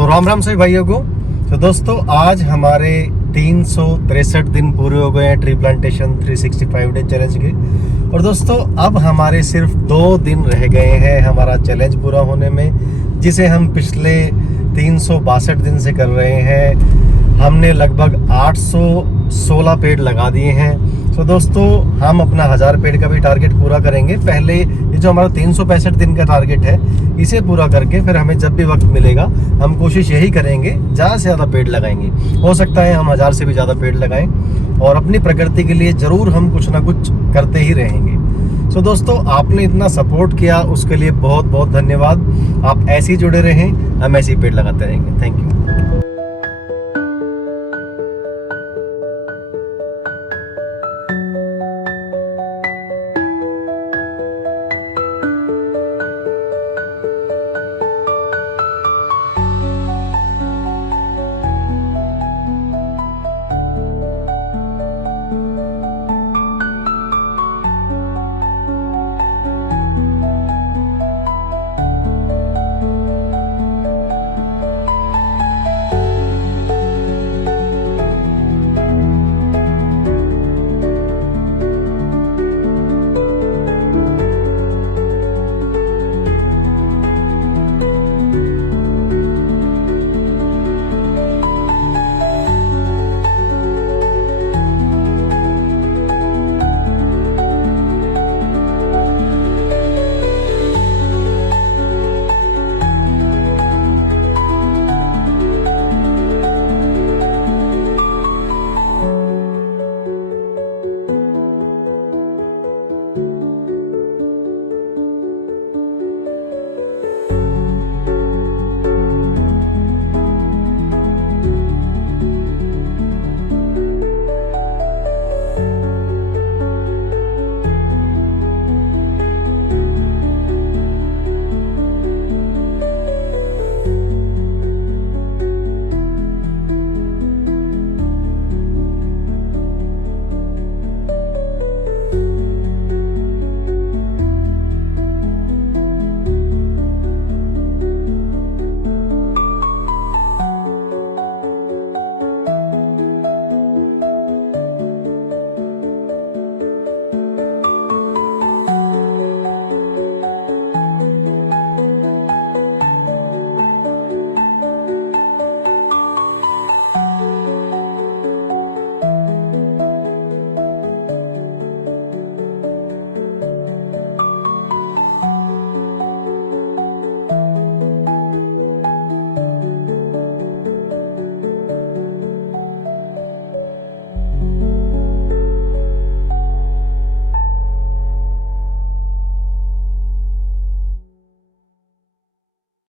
तो राम राम सभी भाइयों को। तो दोस्तों आज हमारे 363 दिन पूरे हो गए हैं ट्री प्लांटेशन 365 डे चैलेंज के। और दोस्तों अब हमारे सिर्फ 2 दिन रह गए हैं हमारा चैलेंज पूरा होने में, जिसे हम पिछले 362 दिन से कर रहे हैं। हमने लगभग 816 पेड़ लगा दिए हैं। तो दोस्तों हम अपना 1000 पेड़ का भी टारगेट पूरा करेंगे। पहले ये जो हमारा 365 दिन का टारगेट है इसे पूरा करके फिर हमें जब भी वक्त मिलेगा हम कोशिश यही करेंगे ज़्यादा से ज़्यादा पेड़ लगाएंगे। हो सकता है हम 1000 से भी ज़्यादा पेड़ लगाएं और अपनी प्रकृति के लिए ज़रूर हम कुछ ना कुछ करते ही रहेंगे। तो दोस्तों आपने इतना सपोर्ट किया उसके लिए बहुत बहुत धन्यवाद। आप ऐसे ही जुड़े रहें, हम ऐसे ही पेड़ लगाते रहेंगे। Thank you.